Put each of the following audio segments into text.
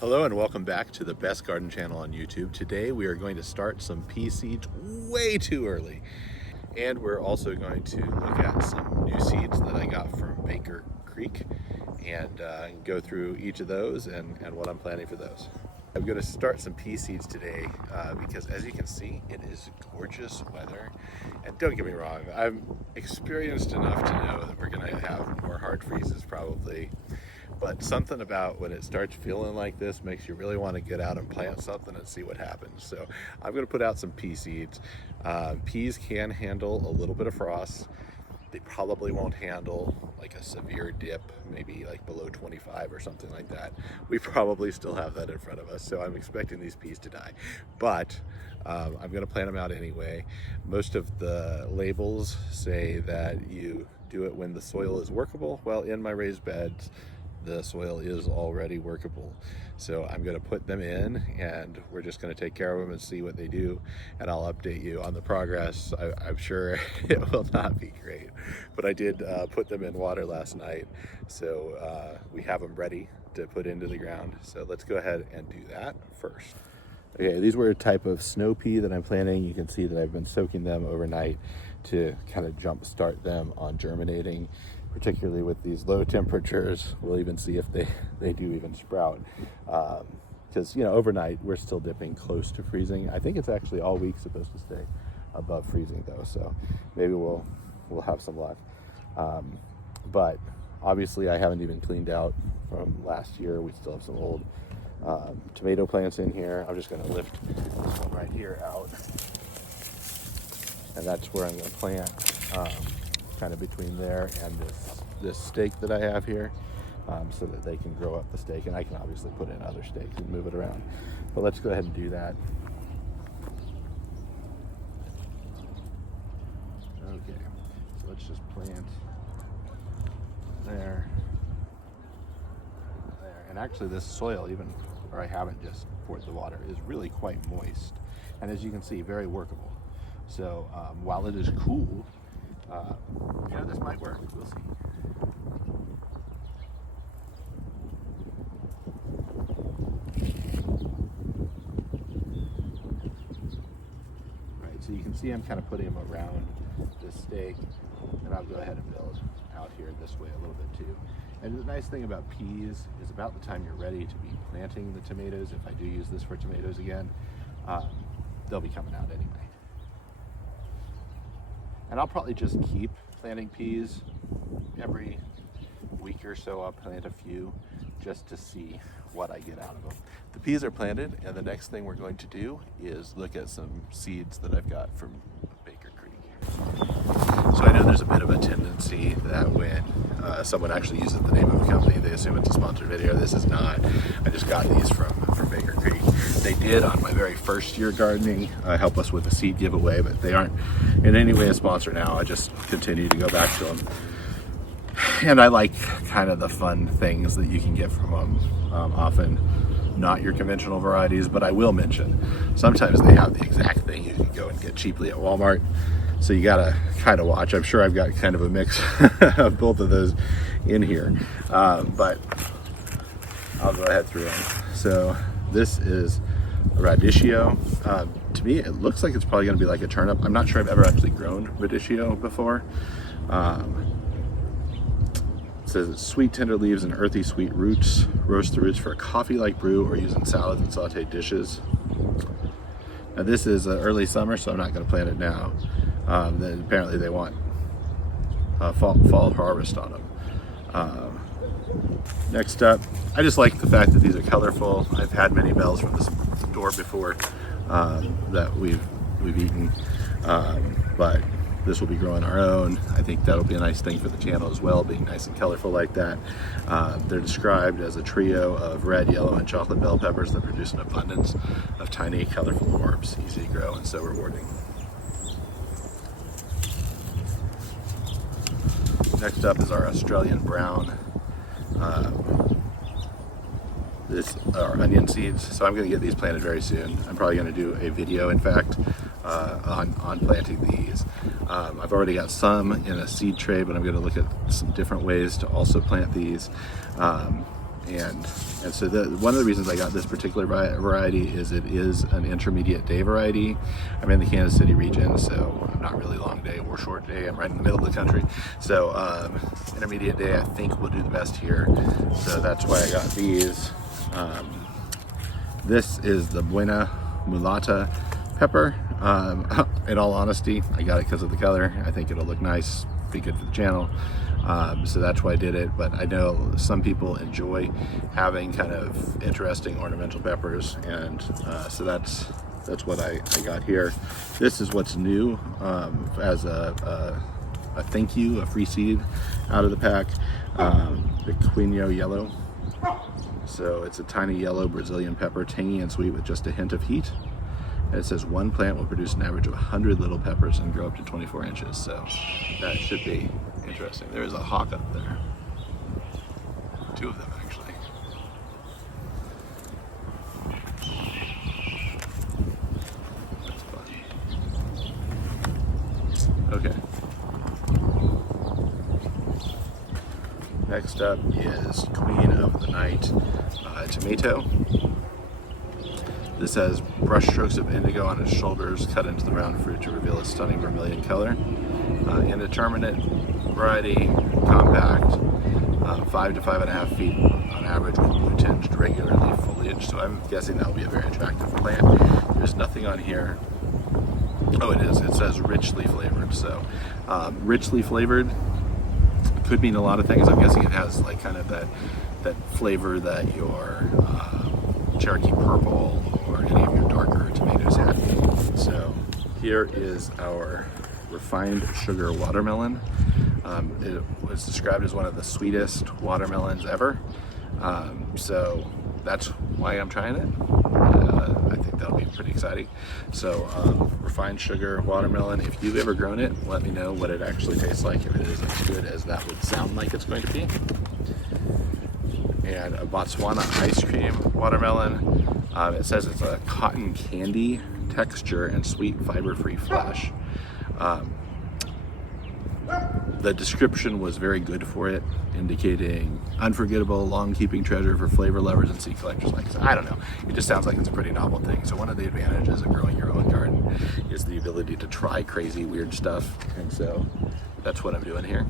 Hello and welcome back to the Best Garden channel on YouTube. Today we are going to start some pea seeds way too early. And we're also going to look at some new seeds that I got from Baker Creek and go through each of those and what I'm planting for those. I'm going to start some pea seeds today because, as you can see, it is gorgeous weather. And don't get me wrong, I'm experienced enough to know that we're going to have more hard freezes probably. But something about when it starts feeling like this makes you really want to get out and plant something and see what happens. So I'm going to put out some pea seeds. Peas can handle a little bit of frost. They probably won't handle like a severe dip, maybe like below 25 or something like that. We probably still have that in front of us. So I'm expecting these peas to die. But I'm going to plant them out anyway. Most of the labels say that you do it when the soil is workable. Well, in my raised beds, the soil is already workable. So I'm going to put them in and we're just going to take care of them and see what they do, and I'll update you on the progress. I'm sure it will not be great, but I did put them in water last night, so we have them ready to put into the ground. So let's go ahead and do that first. Okay, these were a type of snow pea that I'm planting. You can see that I've been soaking them overnight to kind of jump start them on germinating, particularly with these low temperatures. We'll even see if they do even sprout. Because, you know, overnight we're still dipping close to freezing. I think it's actually all week supposed to stay above freezing though, so maybe we'll have some luck. But obviously I haven't even cleaned out from last year. We still have some old tomato plants in here. I'm just going to lift this one right here out, and that's where I'm going to plant, kind of between there and this stake that I have here, so that they can grow up the stake, and I can obviously put in other stakes and move it around. But let's go ahead and do that. Okay, so let's just plant there. And actually this soil, even where I haven't just poured the water, is really quite moist, and as you can see, very workable. So while it is cool, you know, this might work. We'll see. Right, so you can see I'm kind of putting them around this stake, and I'll go ahead and build out here this way a little bit too. And the nice thing about peas is about the time you're ready to be planting the tomatoes, if I do use this for tomatoes again, they'll be coming out anyway. And I'll probably just keep planting peas. Every week or so I'll plant a few just to see what I get out of them. The peas are planted, and the next thing we're going to do is look at some seeds that I've got from Baker Creek. So I know there's a bit of a tendency that when someone actually uses the name of a company, they assume it's a sponsored video. This is not. I just got these from Baker Creek. They did, on my very first year gardening, help us with a seed giveaway, but they aren't in any way a sponsor now. I just continue to go back to them. And I like kind of the fun things that you can get from them. Often not your conventional varieties, but I will mention, sometimes they have the exact thing you can go and get cheaply at Walmart. So you gotta kind of watch. I'm sure I've got kind of a mix of both of those in here, but I'll go ahead through them. So this is a radicchio. To me, it looks like it's probably gonna be like a turnip. I'm not sure I've ever actually grown radicchio before. It says it's sweet, tender leaves and earthy, sweet roots. Roast the roots for a coffee-like brew or use in salads and sauteed dishes. Now this is early summer, so I'm not going to plant it now. Then apparently they want fall harvest on them. Next up, I just like the fact that these are colorful. I've had many bells from the store before that we've eaten, but this will be growing our own. I think that'll be a nice thing for the channel as well, being nice and colorful like that. They're described as a trio of red, yellow, and chocolate bell peppers that produce an abundance of tiny, colorful orbs, easy to grow and so rewarding. Next up is our Australian brown. This are onion seeds, so I'm going to get these planted very soon. I'm probably going to do a video, in fact, on planting these. I've already got some in a seed tray, but I'm going to look at some different ways to also plant these. And so one of the reasons I got this particular variety is it is an intermediate day variety. I'm in the Kansas City region, so not really long day or short day. I'm right in the middle of the country. So intermediate day I think will do the best here. So that's why I got these. This is the Buena Mulata pepper. In all honesty, I got it because of the color. I think it'll look nice, be good for the channel. So that's why I did it, but I know some people enjoy having kind of interesting ornamental peppers, and so that's what I got here. This is what's new as a thank you, a free seed out of the pack, the Quinho Yellow. So it's a tiny yellow Brazilian pepper, tangy and sweet with just a hint of heat. And it says one plant will produce an average of 100 little peppers and grow up to 24 inches. So that should be interesting. There is a hawk up there. Two of them, actually. That's fun. Okay. Next up is Queen of the Night tomato. This has brush strokes of indigo on its shoulders cut into the round fruit to reveal a stunning vermilion color. Indeterminate variety, compact, 5 to 5.5 feet on average with blue tinged regular leaf foliage. So I'm guessing that will be a very attractive plant. There's nothing on here. Oh, it is. It says richly flavored. So richly flavored could mean a lot of things. I'm guessing it has like kind of that flavor that your Cherokee purple or any of your darker tomatoes have. So here is our refined sugar watermelon. It was described as one of the sweetest watermelons ever. So that's why I'm trying it. I think that'll be pretty exciting. So refined sugar watermelon, if you've ever grown it, let me know what it actually tastes like, if it is as good as that would sound like it's going to be. And a Botswana ice cream watermelon. It says it's a cotton candy texture and sweet fiber-free flesh. The description was very good for it, indicating unforgettable, long-keeping treasure for flavor lovers and seed collectors. Like I don't know, it just sounds like it's a pretty novel thing. So one of the advantages of growing your own garden is the ability to try crazy, weird stuff, and so that's what I'm doing here.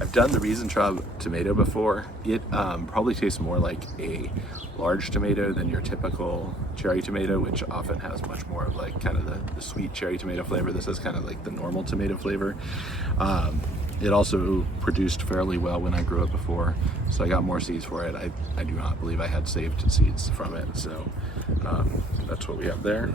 I've done the Riesentraub tomato before. It probably tastes more like a large tomato than your typical cherry tomato, which often has much more of like kind of the sweet cherry tomato flavor. This is kind of like the normal tomato flavor. It also produced fairly well when I grew it before, so I got more seeds for it. I do not believe I had saved seeds from it, so that's what we have there.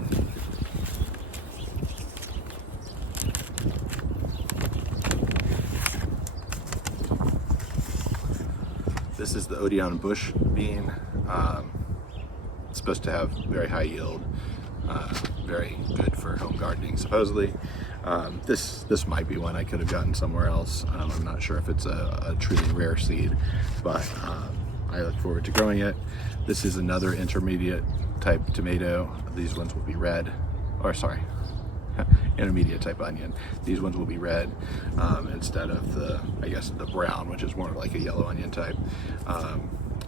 This is the Odeon bush bean. It's supposed to have very high yield, very good for home gardening, supposedly. This might be one I could have gotten somewhere else. I'm not sure if it's a truly rare seed, but I look forward to growing it. This is another intermediate type tomato. These ones will be red, or sorry, intermediate type onion. These ones will be red instead of the brown, which is more like a yellow onion type.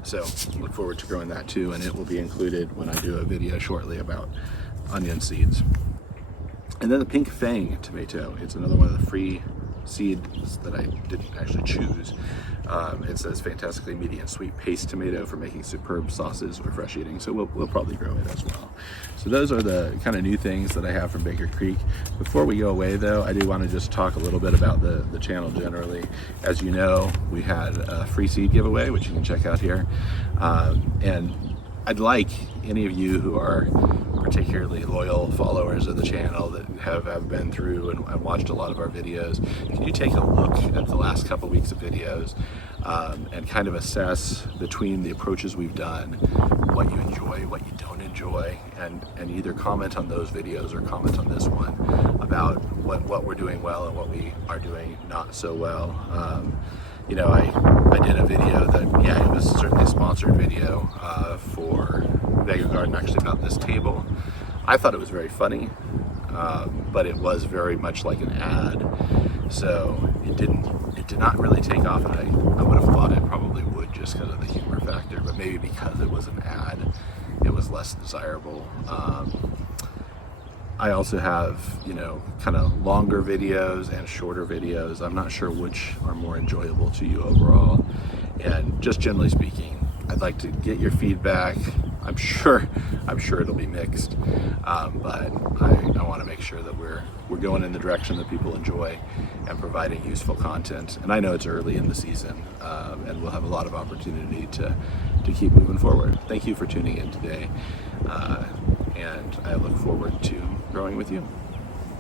So look forward to growing that too, and it will be included when I do a video shortly about onion seeds. And then the pink fang tomato, it's another one of the free seeds that I didn't actually choose. It says fantastically meaty and sweet paste tomato for making superb sauces or fresh eating, so we'll probably grow it as well. So those are the kind of new things that I have from Baker Creek. Before we go away though, I do want to just talk a little bit about the channel generally. As you know, we had a free seed giveaway, which you can check out here. And I'd like any of you who are particularly loyal followers of the channel that have been through and watched a lot of our videos, can you take a look at the last couple weeks of videos and kind of assess between the approaches we've done, what you enjoy, what you don't enjoy, and either comment on those videos or comment on this one about what we're doing well and what we are doing not so well. You know, I did a video that, yeah, it was certainly a sponsored video for Vega Garden, actually about this table. I thought it was very funny, but it was very much like an ad. So it did not really take off, and I would have thought it probably would just because of the humor factor, but maybe because it was an ad, it was less desirable. I also have, you know, kind of longer videos and shorter videos. I'm not sure which are more enjoyable to you overall. And just generally speaking, I'd like to get your feedback. I'm sure it'll be mixed, but I want to make sure that we're going in the direction that people enjoy and providing useful content. And I know it's early in the season, and we'll have a lot of opportunity to keep moving forward. Thank you for tuning in today, and I look forward to growing with you.